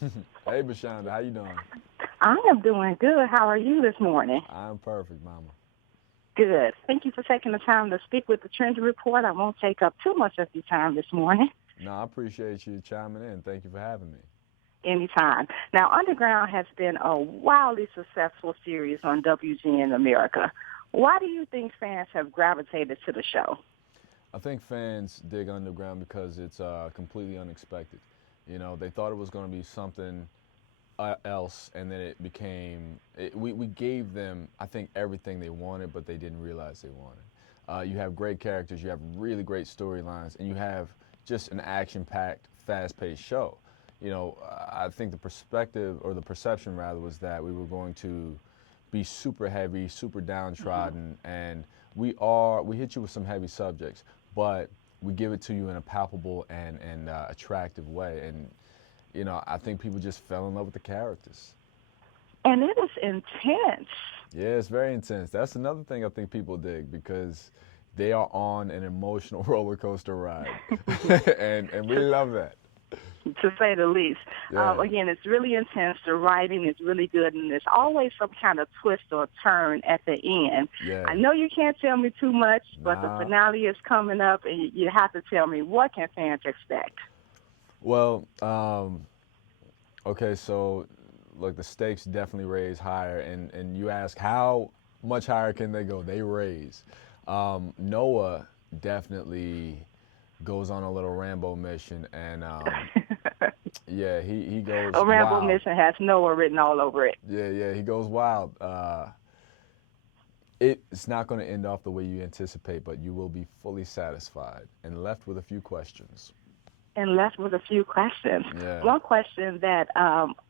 Hey, Bashonda, how you doing? I am doing good. How are you this morning? I'm perfect, mama. Good. Thank you for taking the time to speak with the Trend Report. I won't take up too much of your time this morning. No, I appreciate you chiming in. Thank you for having me. Anytime. Now, Underground has been a wildly successful series on WGN America. Why do you think fans have gravitated to the show? I think fans dig Underground because it's completely unexpected. You know, they thought it was going to be something else, and then it became. We gave them, I think, everything they wanted, but they didn't realize they wanted. You have great characters, you have really great storylines, and you have just an action-packed, fast-paced show. You know, I think the perspective or the perception rather was that we were going to be super heavy, super downtrodden, and we hit you with some heavy subjects, but we give it to you in a palpable and attractive way. And you know, I think people just fell in love with the characters. And it is intense. Yeah, it's very intense. That's another thing I think people dig because they are on an emotional roller coaster ride, and we love that. To say the least. Yeah, Again, it's really intense. The writing is really good, and there's always some kind of twist or turn at the end. yeah. I know you can't tell me too much, but the Nah. finale is coming up, and you have to tell me what can fans expect. Well, okay, so look, the stakes definitely raise higher, and you ask how much higher can they go? They raise. Noah definitely goes on a little Rambo mission, and yeah, he goes A Rambo wild. mission has Noah written all over it. Yeah, he goes wild. It's not going to end off the way you anticipate, but you will be fully satisfied and left with a few questions. And left with a few questions. Yeah. One question that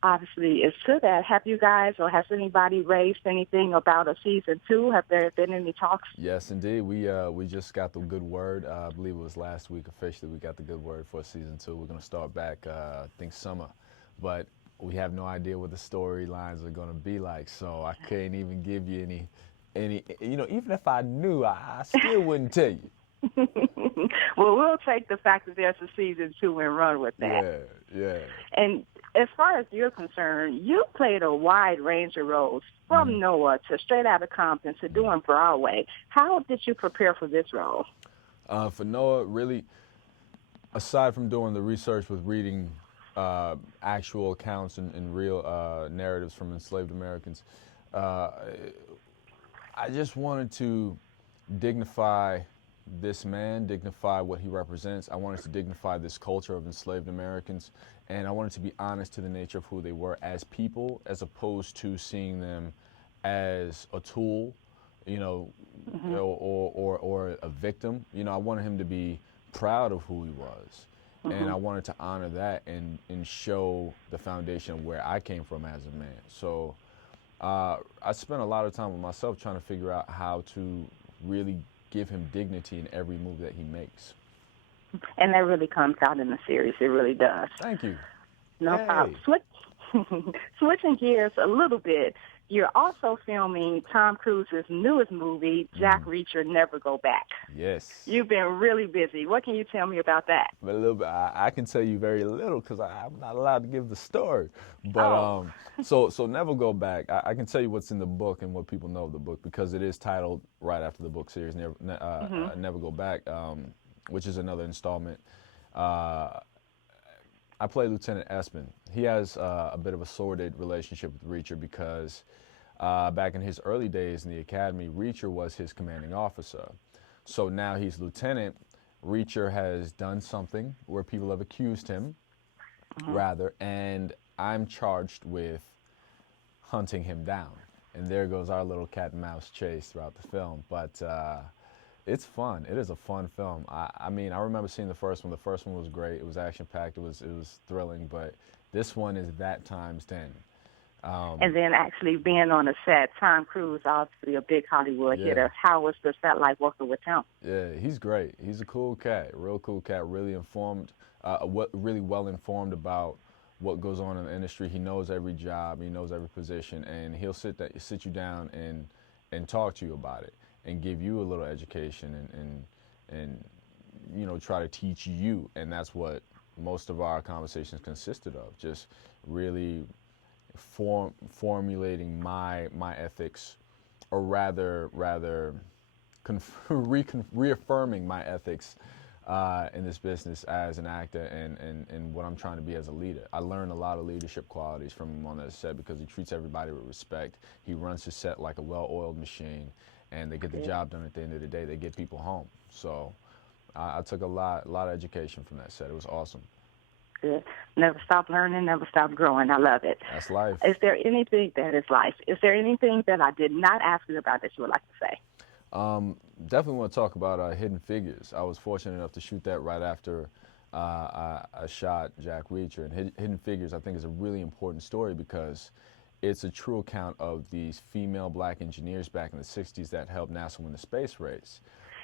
obviously is to that, have you guys or has anybody raised anything about a season two? Have there been any talks? Yes, indeed. We just got the good word. I believe it was last week officially. We got the good word for season two. We're gonna start back, I think summer, but we have no idea what the storylines are gonna be like. So I can't even give you any. You know, even if I knew, I still wouldn't tell you. Well, we'll take the fact that there's a season two and run with that. Yeah, yeah. And as far as you're concerned, you played a wide range of roles from Noah to Straight Outta Compton to doing Broadway. How did you prepare for this role? For Noah, really, aside from doing the research with reading actual accounts and real narratives from enslaved Americans, uh, I just wanted to dignify this man, dignify what he represents. I wanted to dignify this culture of enslaved Americans, and I wanted to be honest to the nature of who they were as people, as opposed to seeing them as a tool, you know, Hmm. or a victim. You know, I wanted him to be proud of who he was, and Hmm. I wanted to honor that and show the foundation of where I came from as a man. So I spent a lot of time with myself trying to figure out how to really give him dignity in every move that he makes. And that really comes out in the series. It really does. Thank you. No problem. Hey. Switching gears a little bit, you're also filming Tom Cruise's newest movie, Jack Reacher Never Go Back. Yes. You've been really busy. What can you tell me about that? But a little bit, I can tell you very little because I'm not allowed to give the story. But Oh. so never go back. I can tell you what's in the book and what people know of the book because it is titled right after the book series, Hmm. Never Go Back, which is another installment. Uh, I play Lieutenant Espen. He has a bit of a sordid relationship with Reacher because back in his early days in the academy, Reacher was his commanding officer. So now he's lieutenant. Reacher has done something where people have accused him, Hmm. rather, and I'm charged with hunting him down. And there goes our little cat and mouse chase throughout the film. But it's fun. It is a fun film. I mean, I remember seeing the first one. The first one was great. It was action packed. It was thrilling. But this one is that times 10. And then actually being on the set, Tom Cruise, obviously a big Hollywood Yeah, hitter. How was the set like working with him? yeah, he's great. He's a cool cat, real cool cat. Really informed, really well informed about what goes on in the industry. He knows every job, he knows every position, and he'll sit you down and talk to you about it and give you a little education and you know try to teach you. And that's what most of our conversations consisted of. Just really formulating my ethics, or rather reaffirming my ethics in this business as an actor, and what I'm trying to be as a leader. I learned a lot of leadership qualities from him on that set, because he treats everybody with respect. He runs his set like a well-oiled machine, and they get the job done at the end of the day. They get people home. So I took a lot of education from that set. It was awesome. Good. Never stop learning, never stop growing. I love it. That's life. Is there anything that is life? Is there anything that I did not ask you about that you would like to say? Definitely want to talk about Hidden Figures. I was fortunate enough to shoot that right after I shot Jack Reacher. And Hidden Figures, I think, is a really important story, because it's a true account of these female black engineers back in the 60s that helped NASA win the space race.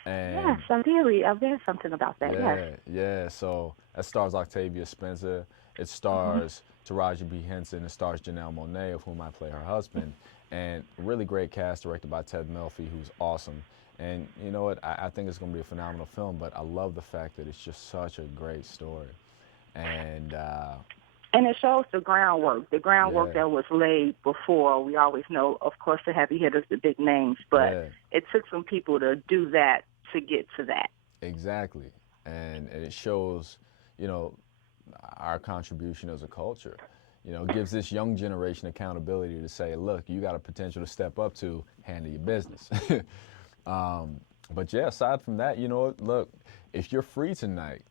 And yes, I've read something about that. Yeah. So that stars Octavia Spencer. It stars Taraji B. Henson. It stars Janelle Monáe, of whom I play her husband. And a really great cast, directed by Ted Melfi, who's awesome. And you know what? I think it's going to be a phenomenal film. But I love the fact that it's just such a great story. And it shows the groundwork that was laid before. We always know, of course, the heavy hitters, the big names, but it took some people to do that to get to that. Exactly. And it shows, you know, our contribution as a culture. You know, gives this young generation accountability to say, look, you got a potential to step up to, handle your business. But yeah, aside from that, you know, look, if you're free tonight,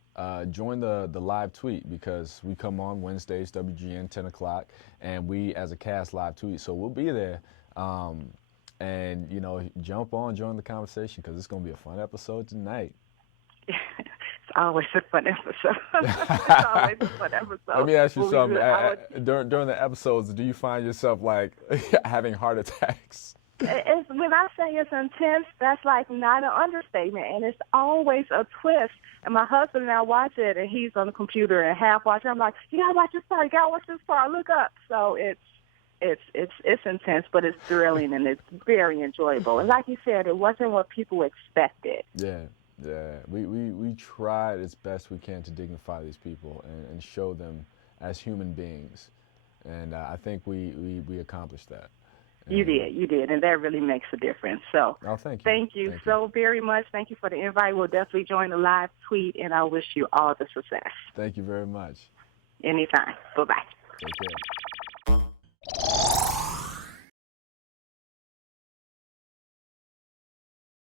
join the live tweet, because we come on Wednesdays, WGN, 10 o'clock, and we as a cast live tweet. So we'll be there. And, you know, jump on, join the conversation, because it's going to be a fun episode tonight. It's always a fun episode. It's always a fun episode. Let me ask you something. During the episodes, do you find yourself, like, having heart attacks? When I say it's intense, that's like not an understatement, and it's always a twist. And my husband and I watch it, and he's on the computer and half watching. I'm like, you gotta watch this part, you gotta watch this part, look up. So it's intense, but it's thrilling and it's very enjoyable. And like you said, it wasn't what people expected. Yeah. We tried as best we can to dignify these people and show them as human beings, and I think we accomplished that. And you did, and that really makes a difference. So, thank you. Thank you so very much. Thank you for the invite. We'll definitely join the live tweet, and I wish you all the success. Thank you very much. Anytime. Bye-bye. Take care.